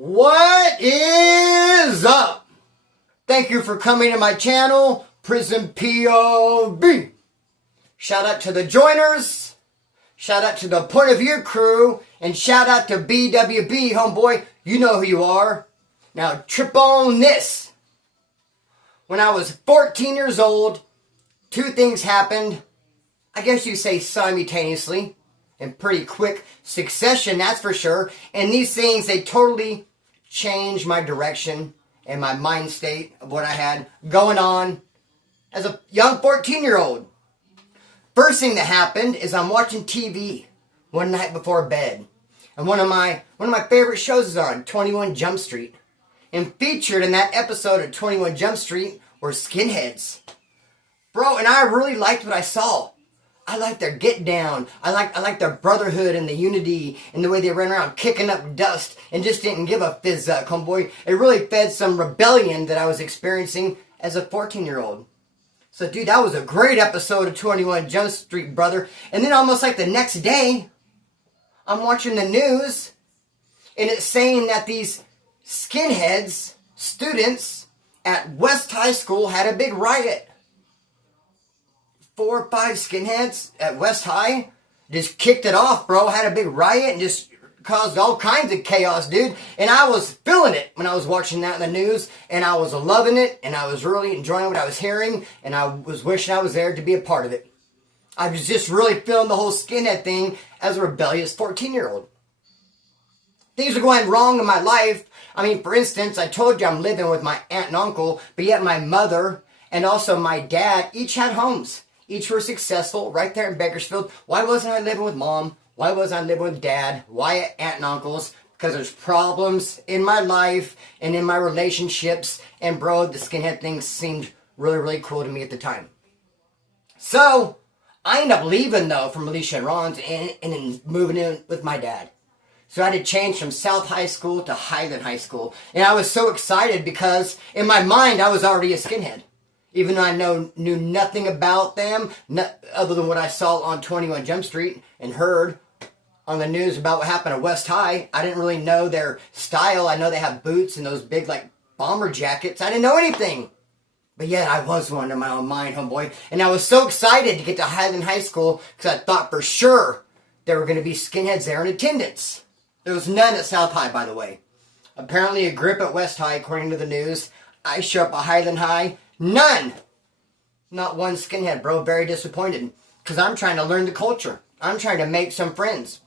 What is up? Thank you for coming to my channel, Prison POV. Shout out to the joiners, shout out to the Point of View crew, and shout out to BWB, homeboy. You know who you are. Now trip on this. When I was 14 years old, two things happened. I guess you say simultaneously. In pretty quick succession, that's for sure. And these things, they totally changed my direction and my mind state of what I had going on as a young 14-year-old. First thing that happened is I'm watching TV one night before bed. And one of my favorite shows is on, 21 Jump Street. And featured in that episode of 21 Jump Street were skinheads. Bro, and I really liked what I saw. I like their get down. I like their brotherhood and the unity and the way they ran around kicking up dust and just didn't give a fizz-up, homeboy. It really fed some rebellion that I was experiencing as a 14-year-old. So, dude, that was a great episode of 21 Jump Street, brother. And then almost like the next day, I'm watching the news, and it's saying that these skinheads, students at West High School had a big riot. 4 or 5 skinheads at West High just kicked it off, bro. Had a big riot and just caused all kinds of chaos, dude. And I was feeling it when I was watching that in the news, and I was loving it, and I was really enjoying what I was hearing, and I was wishing I was there to be a part of it. I was just really feeling the whole skinhead thing as a rebellious 14-year-old. Things are going wrong in my life. I mean, for instance, I told you I'm living with my aunt and uncle, but yet my mother and also my dad each had homes. Each were successful right there in Bakersfield. Why wasn't I living with mom? Why wasn't I living with dad? Why aunt and uncles? Because there's problems in my life and in my relationships. And bro, the skinhead thing seemed really, really cool to me at the time. So, I ended up leaving though from Alicia and Ron's and then moving in with my dad. So I had to change from South High School to Highland High School. And I was so excited because in my mind I was already a skinhead. Even though I knew nothing about them, other than what I saw on 21 Jump Street and heard on the news about what happened at West High. I didn't really know their style. I know they have boots and those big, like, bomber jackets. I didn't know anything. But yet, I was one in my own mind, homeboy. And I was so excited to get to Highland High School because I thought for sure there were going to be skinheads there in attendance. There was none at South High, by the way. Apparently a grip at West High, according to the news. I show up at Highland High. None. Not one skinhead, bro. Very disappointed. Because I'm trying to learn the culture. I'm trying to make some friends.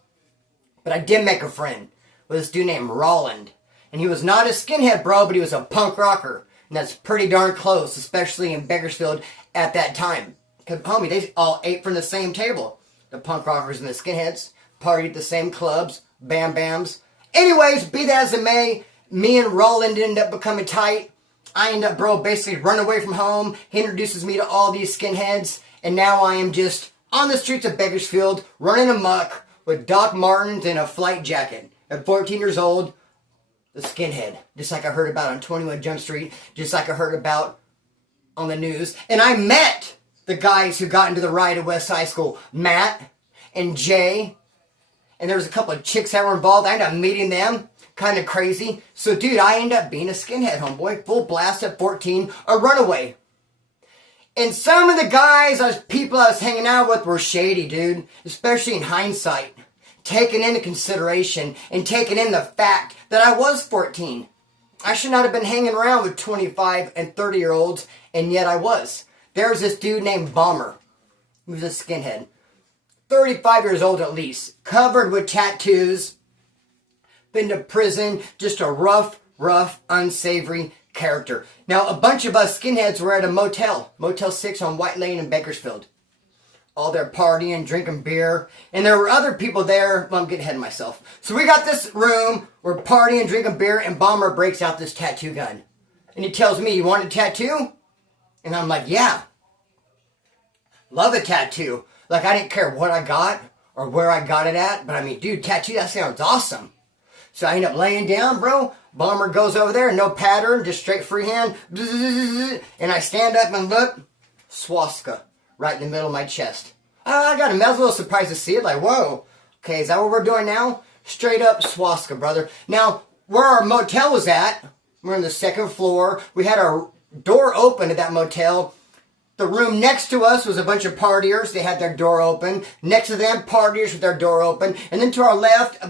But I did make a friend with this dude named Rolland. And he was not a skinhead, bro, but he was a punk rocker. And that's pretty darn close, especially in Bakersfield at that time. Because, homie, they all ate from the same table. The punk rockers and the skinheads partied at the same clubs. Bam Bams. Anyways, be that as it may, me and Rolland ended up becoming tight. I end up, bro, basically running away from home. He introduces me to all these skinheads. And now I am just on the streets of Bakersfield, running amok with Doc Martens and a flight jacket. At 14 years old, the skinhead. Just like I heard about on 21 Jump Street. Just like I heard about on the news. And I met the guys who got into the riot at West High School. Matt and Jay. And there was a couple of chicks that were involved. I ended up meeting them. Kind of crazy. So, dude, I ended up being a skinhead, homeboy. Full blast at 14. A runaway. And some of the people I was hanging out with were shady, dude. Especially in hindsight. Taking into consideration and taking in the fact that I was 14. I should not have been hanging around with 25 and 30-year-olds, and yet I was. There was this dude named Bomber. He was a skinhead. 35 years old at least. Covered with tattoos. Been to prison, just a rough, unsavory character. Now, a bunch of us skinheads were at a motel, Motel 6 on White Lane in Bakersfield. All there partying, drinking beer, and there were other people there. Well, I'm getting ahead of myself. So we got this room, we're partying, drinking beer, and Bomber breaks out this tattoo gun. And he tells me, "You want a tattoo?" And I'm like, "Yeah. Love a tattoo." Like, I didn't care what I got or where I got it at, but I mean, dude, tattoo, that sounds awesome. So I end up laying down, bro. Bomber goes over there, no pattern, just straight freehand. And I stand up and look. Swastika, right in the middle of my chest. I got a little surprised to see it, like, whoa. Okay, is that what we're doing now? Straight up swastika, brother. Now, where our motel was at, we're on the second floor. We had our door open at that motel. The room next to us was a bunch of partiers. They had their door open. Next to them, partiers with their door open. And then to our left,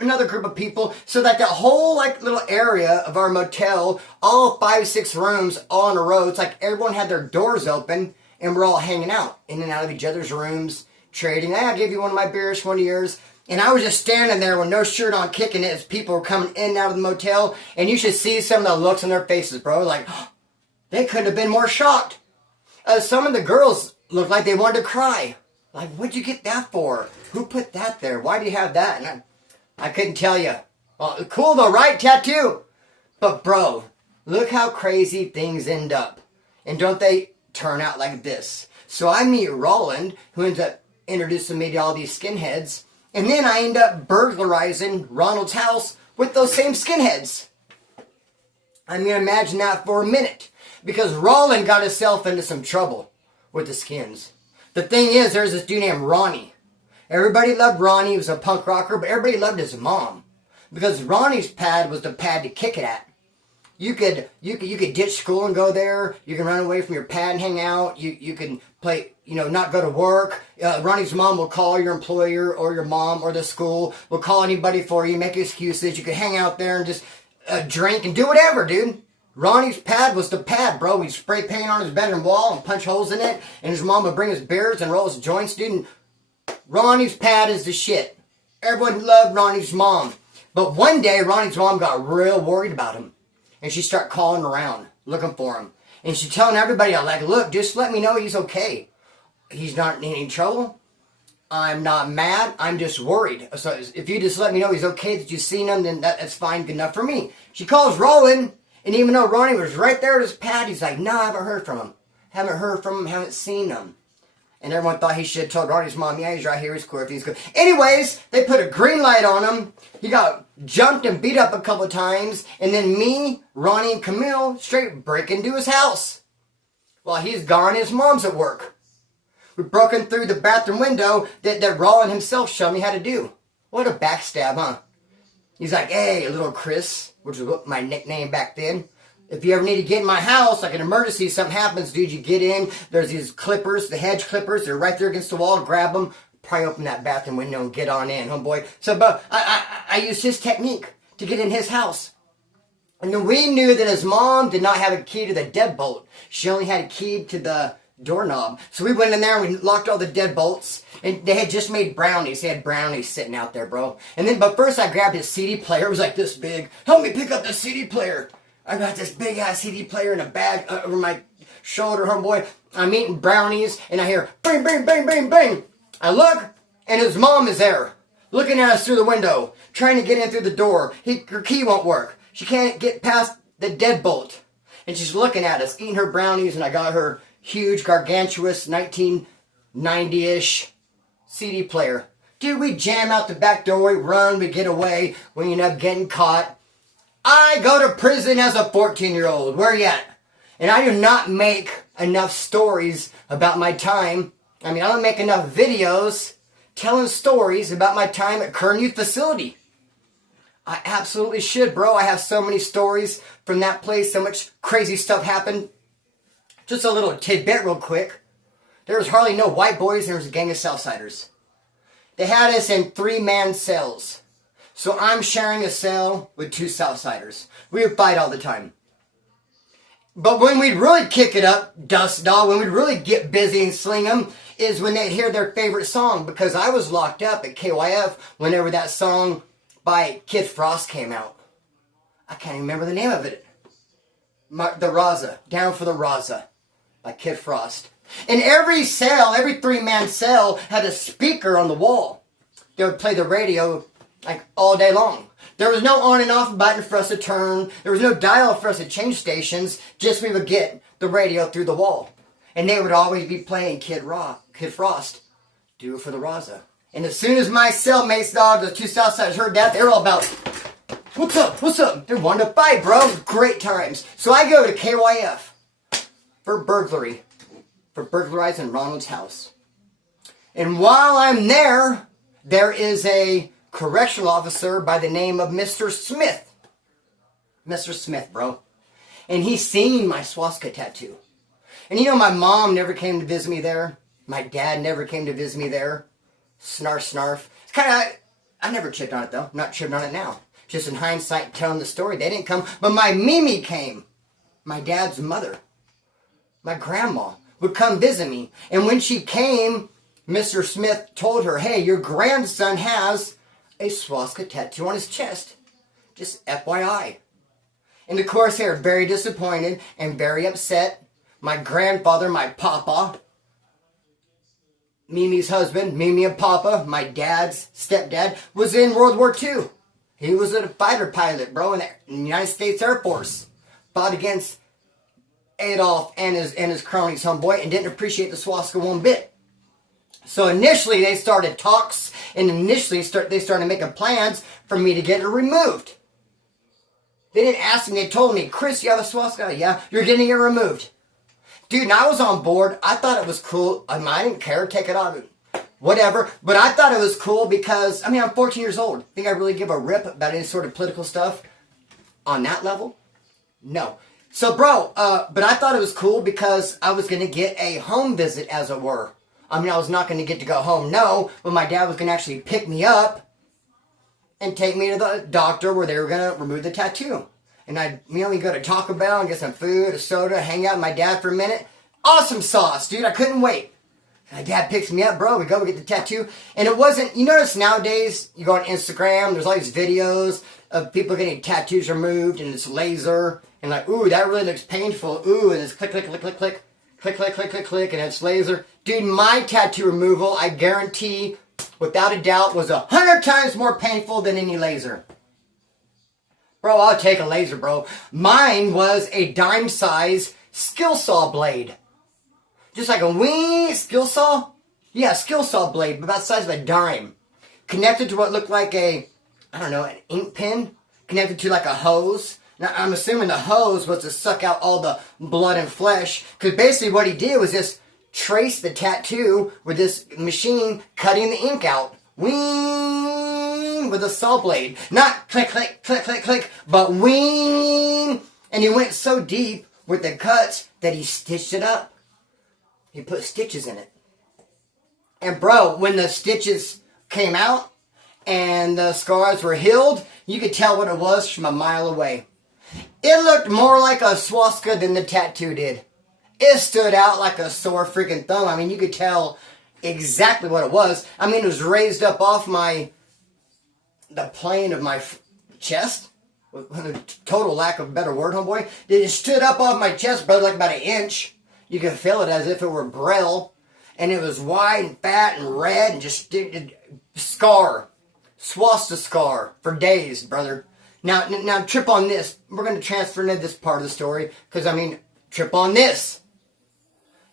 another group of people. So that whole like little area of our motel, all 5, 6 rooms, all in a row. It's like everyone had their doors open and we're all hanging out in and out of each other's rooms, trading. Hey, I'll give you one of my beers, one of yours. And I was just standing there with no shirt on, kicking it as people were coming in and out of the motel. And you should see some of the looks on their faces, bro. Like, they couldn't have been more shocked. Some of the girls looked like they wanted to cry. Like, what'd you get that for? Who put that there? Why do you have that? And I couldn't tell you. Well, cool though, right? Tattoo. But bro, look how crazy things end up. And don't they turn out like this? So I meet Roland, who ends up introducing me to all these skinheads. And then I end up burglarizing Ronald's house with those same skinheads. I mean, imagine that for a minute. Because Roland got himself into some trouble with the skins. The thing is, there's this dude named Ronnie. Everybody loved Ronnie. He was a punk rocker, but everybody loved his mom. Because Ronnie's pad was the pad to kick it at. You could ditch school and go there. You can run away from your pad and hang out. You can play, not go to work. Ronnie's mom will call your employer or your mom or the school. Will call anybody for you, make excuses. You could hang out there and just drink and do whatever, dude. Ronnie's pad was the pad, bro. He'd spray paint on his bedroom wall and punch holes in it. And his mom would bring his beers and roll his joints, dude. And Ronnie's pad is the shit. Everyone loved Ronnie's mom. But one day, Ronnie's mom got real worried about him. And she started calling around, looking for him. And she's telling everybody, like, look, just let me know he's okay. He's not in any trouble. I'm not mad. I'm just worried. So if you just let me know he's okay, that you've seen him, then that's fine, good enough for me. She calls Roland. And even though Ronnie was right there at his pad, he's like, no, I haven't heard from him. Haven't seen him. And everyone thought he should have told Ronnie's mom, yeah, he's right here, he's cool, he's good. Anyways, they put a green light on him. He got jumped and beat up a couple of times. And then me, Ronnie, and Camille straight break into his house. While he's gone, his mom's at work. We broke in through the bathroom window that Roland himself showed me how to do. What a backstab, huh? He's like, hey, little Chris, which was my nickname back then. If you ever need to get in my house, like an emergency, something happens, dude, you get in. There's these clippers, the hedge clippers. They're right there against the wall. Grab them. Probably open that bathroom window and get on in, homeboy. So, but I used his technique to get in his house. And then we knew that his mom did not have a key to the deadbolt. She only had a key to the doorknob. So we went in there and we locked all the deadbolts. And they had just made brownies. They had brownies sitting out there, bro. And then, but first I grabbed his CD player. It was like this big. Help me pick up the CD player. I got this big ass CD player in a bag over my shoulder, homeboy. I'm eating brownies and I hear bang, bang, bang, bang, bang. I look and his mom is there, looking at us through the window, trying to get in through the door. Her key won't work. She can't get past the deadbolt. And she's looking at us, eating her brownies, and I got her huge, gargantuous 1990-ish CD player. Dude, we jam out the back door, we run, we get away, we end up getting caught. I go to prison as a 14-year-old. Where you at? And I do not make enough stories about my time. I mean, I don't make enough videos telling stories about my time at Kern Youth Facility. I absolutely should, bro. I have so many stories from that place. So much crazy stuff happened. Just a little tidbit real quick. There was hardly no white boys. There was a gang of Southsiders. They had us in 3-man cells. So I'm sharing a cell with 2 Southsiders. We would fight all the time. But when we'd really kick it up, dust doll, when we'd really get busy and sling them, is when they'd hear their favorite song. Because I was locked up at KYF whenever that song by Kid Frost came out. I can't even remember the name of it. The Raza. Down for the Raza by Kid Frost. And every cell, every 3-man cell had a speaker on the wall. They would play the radio like all day long. There was no on and off button for us to turn. There was no dial for us to change stations. Just we would get the radio through the wall. And they would always be playing Kid Frost. Do it for the Raza. And as soon as my cellmates, dog, the 2 Southsiders heard that, they were all about, what's up, what's up? They wanted to fight, bro. Great times. So I go to KYF for burglary. For burglarizing Ronald's house. And while I'm there, there is a correctional officer by the name of Mr. Smith. Mr. Smith, bro. And he seen my swastika tattoo. And you know, my mom never came to visit me there. My dad never came to visit me there. Snarf, snarf. It's kind of, I never tripped on it though. I'm not tripping on it now. Just in hindsight, telling the story. They didn't come, but my Mimi came. My dad's mother. My grandma would come visit me. And when she came, Mr. Smith told her, hey, your grandson has a swastika tattoo on his chest. Just FYI. And of course, they were very disappointed and very upset. My grandfather, my papa, Mimi's husband, Mimi and Papa, my dad's stepdad, was in World War II. He was a fighter pilot, bro, in the United States Air Force. Fought against Adolf and his cronies, homeboy, and didn't appreciate the swastika one bit. So initially, they started talks, and initially they started making plans for me to get it removed. They didn't ask me, they told me, Chris, you have a swastika? Yeah, you're getting it removed. Dude, and I was on board. I thought it was cool. I didn't care. Take it off. Whatever. But I thought it was cool because, I mean, I'm 14 years old. Think I really give a rip about any sort of political stuff on that level? No. So, bro, but I thought it was cool because I was going to get a home visit, as it were. I mean, I was not going to get to go home, no. But my dad was going to actually pick me up and take me to the doctor where they were going to remove the tattoo. And I'd, you know, we go to Taco Bell and get some food, a soda, hang out with my dad for a minute. Awesome sauce, dude. I couldn't wait. My dad picks me up, bro. We get the tattoo. And it wasn't, you notice nowadays, you go on Instagram, there's all these videos of people getting tattoos removed and it's laser. And like, ooh, that really looks painful. Ooh, and it's click, click, click, click, click. Click, click, click, click, click, and it's laser. Dude, my tattoo removal, I guarantee, without a doubt, was 100 times more painful than any laser. Bro, I'll take a laser, bro. Mine was a dime-size skill saw blade. Just like a wee skill saw? Yeah, skill saw blade, but about the size of a dime. Connected to what looked like a, I don't know, an ink pen. Connected to like a hose. Now, I'm assuming the hose was to suck out all the blood and flesh. Because basically what he did was just trace the tattoo with this machine cutting the ink out. Wing! With a saw blade. Not click, click, click, click, click, but wing! And he went so deep with the cuts that he stitched it up. He put stitches in it. And bro, when the stitches came out and the scars were healed, you could tell what it was from a mile away. It looked more like a swastika than the tattoo did. It stood out like a sore freaking thumb. I mean, you could tell exactly what it was. I mean, it was raised up off the plane of my chest. With a total lack of a better word, homeboy. It stood up off my chest, brother, like about an inch. You could feel it as if it were braille. And it was wide and fat and red and just scar. Swastika scar for days, brother. Now, trip on this. We're going to transfer into this part of the story. Because, I mean, trip on this.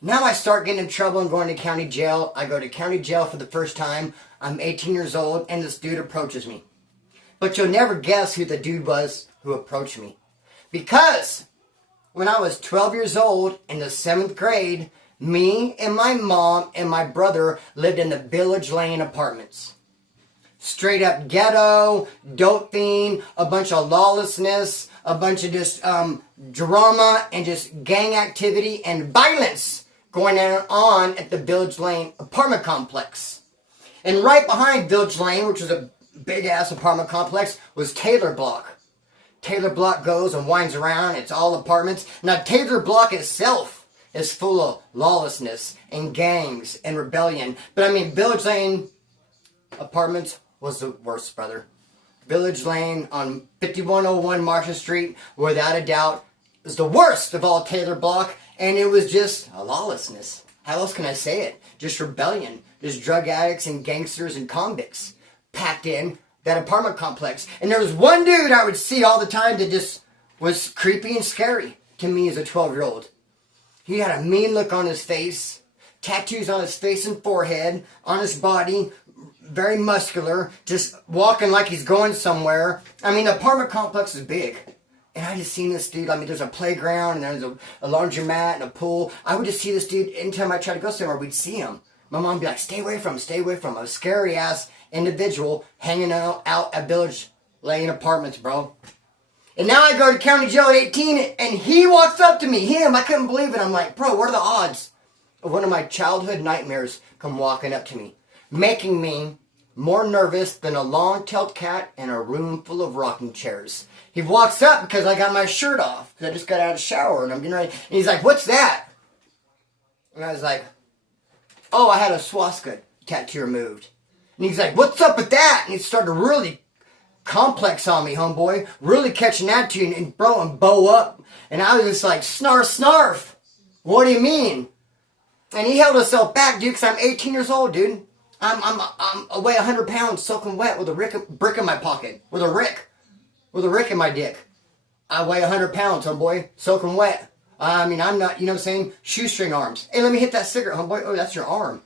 Now I start getting in trouble and going to county jail. I go to county jail for the first time. I'm 18 years old, and this dude approaches me. But you'll never guess who the dude was who approached me. Because when I was 12 years old, in the 7th grade, me and my mom and my brother lived in the Village Lane apartments. Straight up ghetto, dope fiend, a bunch of lawlessness, a bunch of just drama and just gang activity and violence going on at the Village Lane apartment complex. And right behind Village Lane, which was a big-ass apartment complex, was Taylor Block. Taylor Block goes and winds around. It's all apartments. Now, Taylor Block itself is full of lawlessness and gangs and rebellion. But, I mean, Village Lane apartments was the worst, brother. Village Lane on 5101 Marshall Street, without a doubt, is the worst of all Taylor Block. And it was just a lawlessness. How else can I say it? Just rebellion. Just drug addicts and gangsters and convicts packed in that apartment complex. And there was one dude I would see all the time that just was creepy and scary to me as a 12-year-old. He had a mean look on his face, tattoos on his face and forehead, on his body, very muscular, just walking like he's going somewhere. I mean, the apartment complex is big. And I just seen this dude. I mean, there's a playground, and there's a laundromat and a pool. I would just see this dude anytime I tried to go somewhere, we'd see him. My mom would be like, stay away from him, stay away from him. A scary-ass individual hanging out at Village Lane apartments, bro. And now I go to county jail at 18, and he walks up to me. I couldn't believe it. I'm like, bro, what are the odds of one of my childhood nightmares come walking up to me, making me more nervous than a long-tailed cat in a room full of rocking chairs. He walks up because I got my shirt off, because I just got out of the shower, and I'm getting ready. And he's like, what's that? And I was like, oh, I had a swastika tattoo removed. And he's like, what's up with that? And he started to really complex on me, homeboy. Really catching that to you and bro, and bow up. And I was just like, snarf, snarf. What do you mean? And he held himself back, dude, because I'm 18 years old, dude. I weigh 100 pounds soaking wet with a brick in my pocket. With a rick in my dick. I weigh 100 pounds, homeboy. Soaking wet. I mean, I'm not, you know what I'm saying? Shoestring arms. Hey, let me hit that cigarette, homeboy. Oh, that's your arm.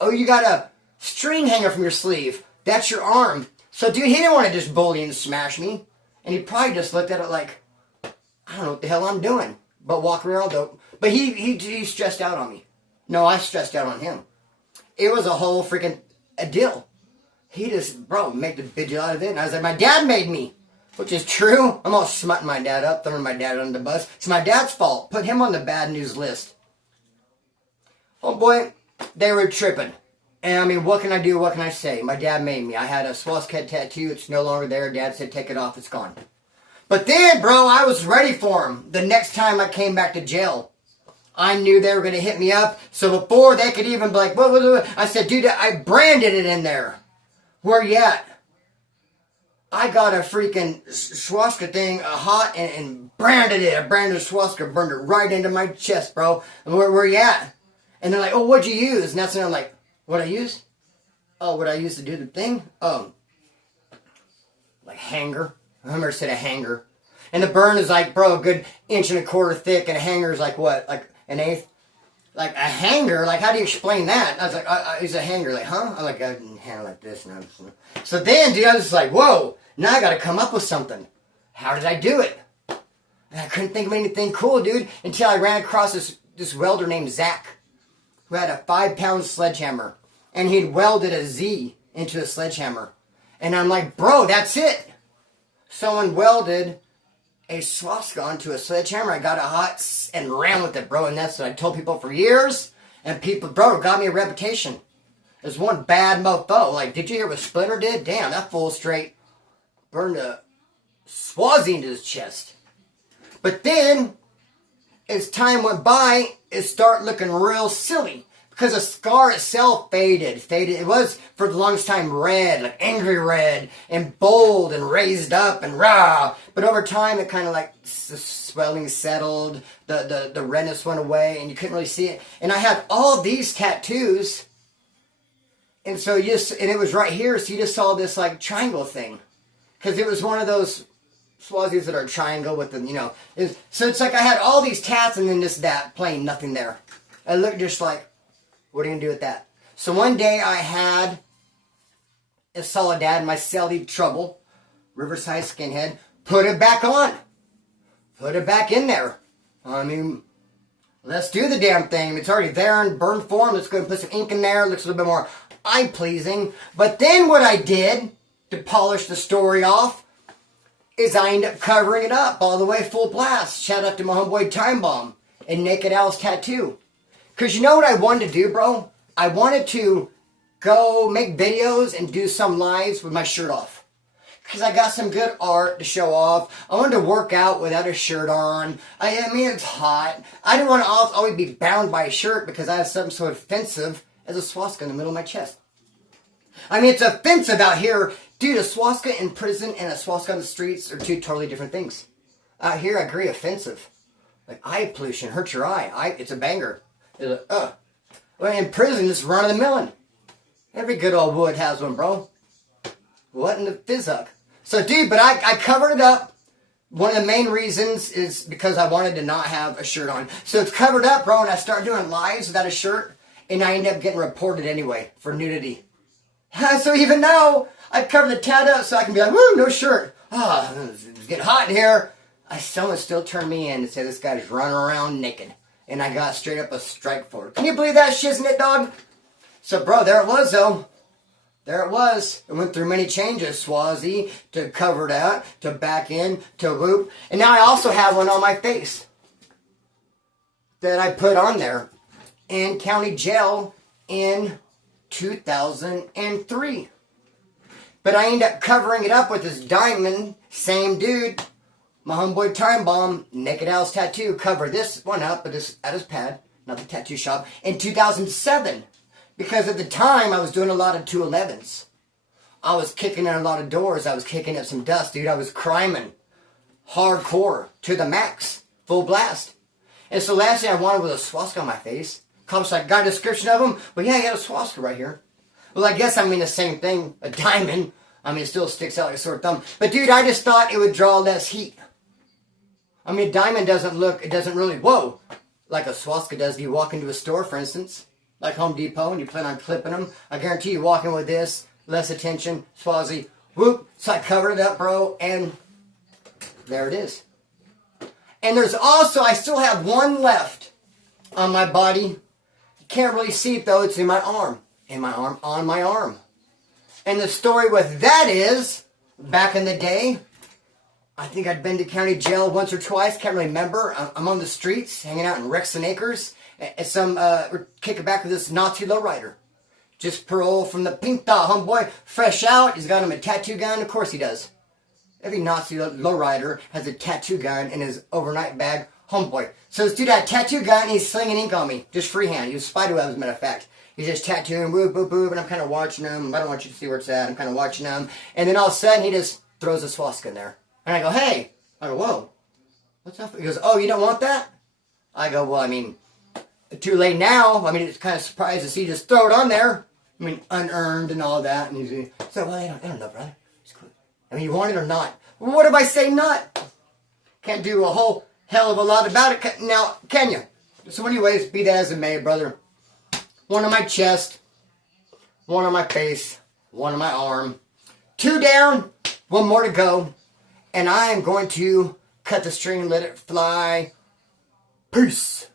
Oh, you got a string hanger from your sleeve. That's your arm. So, dude, he didn't want to just bully and smash me. And he probably just looked at it like, I don't know what the hell I'm doing. But walk around, though. But he stressed out on me. No, I stressed out on him. It was a whole freaking a deal. He just, bro, made the big deal out of it. And I was like, my dad made me. Which is true. I'm all smutting my dad up, throwing my dad under the bus. It's my dad's fault. Put him on the bad news list. Oh, boy, they were tripping. And, I mean, what can I do? What can I say? My dad made me. I had a swastika tattoo. It's no longer there. Dad said, take it off. It's gone. But then, bro, I was ready for him. The next time I came back to jail, I knew they were going to hit me up. So before they could even be like, what? I said, dude, I branded it in there. Where you at? I got a freaking swastika thing hot and branded it. I branded a swastika, burned it right into my chest, bro. And where you at? And they're like, oh, what'd you use? And that's when I'm like, what I use? Oh, what I used to do the thing? Oh, like hanger. I remember said a hanger. And the burn is like, bro, a good 1.25 inches thick, and a hanger is like what? Like 1/8? Like a hanger? Like, how do you explain that? And I was like, I use a hanger. Like, huh? I'm like, I can handle like this. And so then, dude, I was just like, whoa, now I got to come up with something. How did I do it? And I couldn't think of anything cool, dude, until I ran across this welder named Zach, who had a 5-pound sledgehammer. And he'd welded a Z into a sledgehammer. And I'm like, bro, that's it. Someone welded a swastika onto a sledgehammer. I got it hot and ran with it, bro. And that's what I told people for years. And people, bro, got me a reputation. There's one bad mofo. Like, did you hear what Splinter did? Damn, that fool straight burned a swazi into his chest. But then, as time went by, it started looking real silly. Because the scar itself faded. It was, for the longest time, red, like angry red, and bold, and raised up, and rah. But over time, it kind of like, the swelling settled, the redness went away, and you couldn't really see it. And I had all these tattoos, and so and it was right here, so you just saw this, like, triangle thing. Because it was one of those swazis that are triangle with the, you know. So it's like I had all these tats, and then just that, plain nothing there. I looked just like, what are you going to do with that? So one day I saw a dad in my celly trouble, Riverside Skinhead, put it back on. Put it back in there. I mean, let's do the damn thing. It's already there in burn form. Let's go and put some ink in there. It looks a little bit more eye-pleasing. But then what I did to polish the story off is I ended up covering it up all the way full blast. Shout out to my homeboy Time Bomb and Naked Al's tattoo. Because you know what I wanted to do, bro? I wanted to go make videos and do some lives with my shirt off. Because I got some good art to show off. I wanted to work out without a shirt on. I mean, it's hot. I didn't want to always be bound by a shirt because I have something so offensive as a swastika in the middle of my chest. I mean, it's offensive out here. Dude, a swastika in prison and a swastika on the streets are two totally different things. Out here, I agree, offensive. Like eye pollution, hurts your eye. It's a banger. Well, in prison, it's run of the milling. Every good old wood has one, bro. What in the fizzuck? So, dude, but I covered it up. One of the main reasons is because I wanted to not have a shirt on. So it's covered up, bro, and I start doing lives without a shirt, and I end up getting reported anyway for nudity. So even though I covered the tat up so I can be like, woo, no shirt. It's getting hot in here. Someone still turned me in and said this guy's running around naked. And I got straight up a strike for it. Can you believe that shiznit, dog? So, bro, there it was, though. there it was. It went through many changes. Swazi, to covered out, to back in, to whoop. And now I also have one on my face that I put on there in county jail in 2003. But I ended up covering it up with this diamond, same dude, my homeboy Time Bomb, Naked House Tattoo, covered this one up at his pad, not the tattoo shop, in 2007. Because at the time, I was doing a lot of 211s. I was kicking in a lot of doors. I was kicking up some dust, dude. I was criming hardcore to the max, full blast. And so last thing I wanted was a swastika on my face. Cops like, got a description of him? Well, yeah, he had a swastika right here. Well, I guess I mean the same thing, a diamond. I mean, it still sticks out like a sore thumb. But dude, I just thought it would draw less heat. I mean, a diamond doesn't look, it doesn't really, whoa, like a swastika does. If you walk into a store, for instance, like Home Depot, and you plan on clipping them, I guarantee you walk in with this, less attention, swazi, whoop. So I covered it up, bro, and there it is. And there's also, I still have one left on my body. You can't really see it though, it's in my arm. In my arm, on my arm. And the story with that is, back in the day, I think I'd been to county jail once or twice, can't really remember. I'm on the streets, hanging out in Rexon Acres, and we're kicking back with this Nazi lowrider. Just parole from the Pinta, homeboy, fresh out, he's got him a tattoo gun, of course he does. Every Nazi lowrider has a tattoo gun in his overnight bag, homeboy. So this dude had a tattoo gun, and he's slinging ink on me, just freehand. He was spiderweb, as a matter of fact. He's just tattooing, boop, boop, boop, and I'm kind of watching him. I don't want you to see where it's at. I'm kind of watching him. And then all of a sudden, he just throws a swastika in there. And I go, hey. I go, whoa. What's up? He goes, oh, you don't want that? I go, well, I mean, too late now. I mean, it's kind of surprised to see you just throw it on there. I mean, unearned and all that. And he's so, well, I don't know, brother. It's cool. I mean, you want it or not? Well, what if I say not? Can't do a whole hell of a lot about it now, can you? So anyways, be that as it may, brother. One on my chest, one on my face, one on my arm. 2 down, 1 more to go. And I am going to cut the string and let it fly. Peace.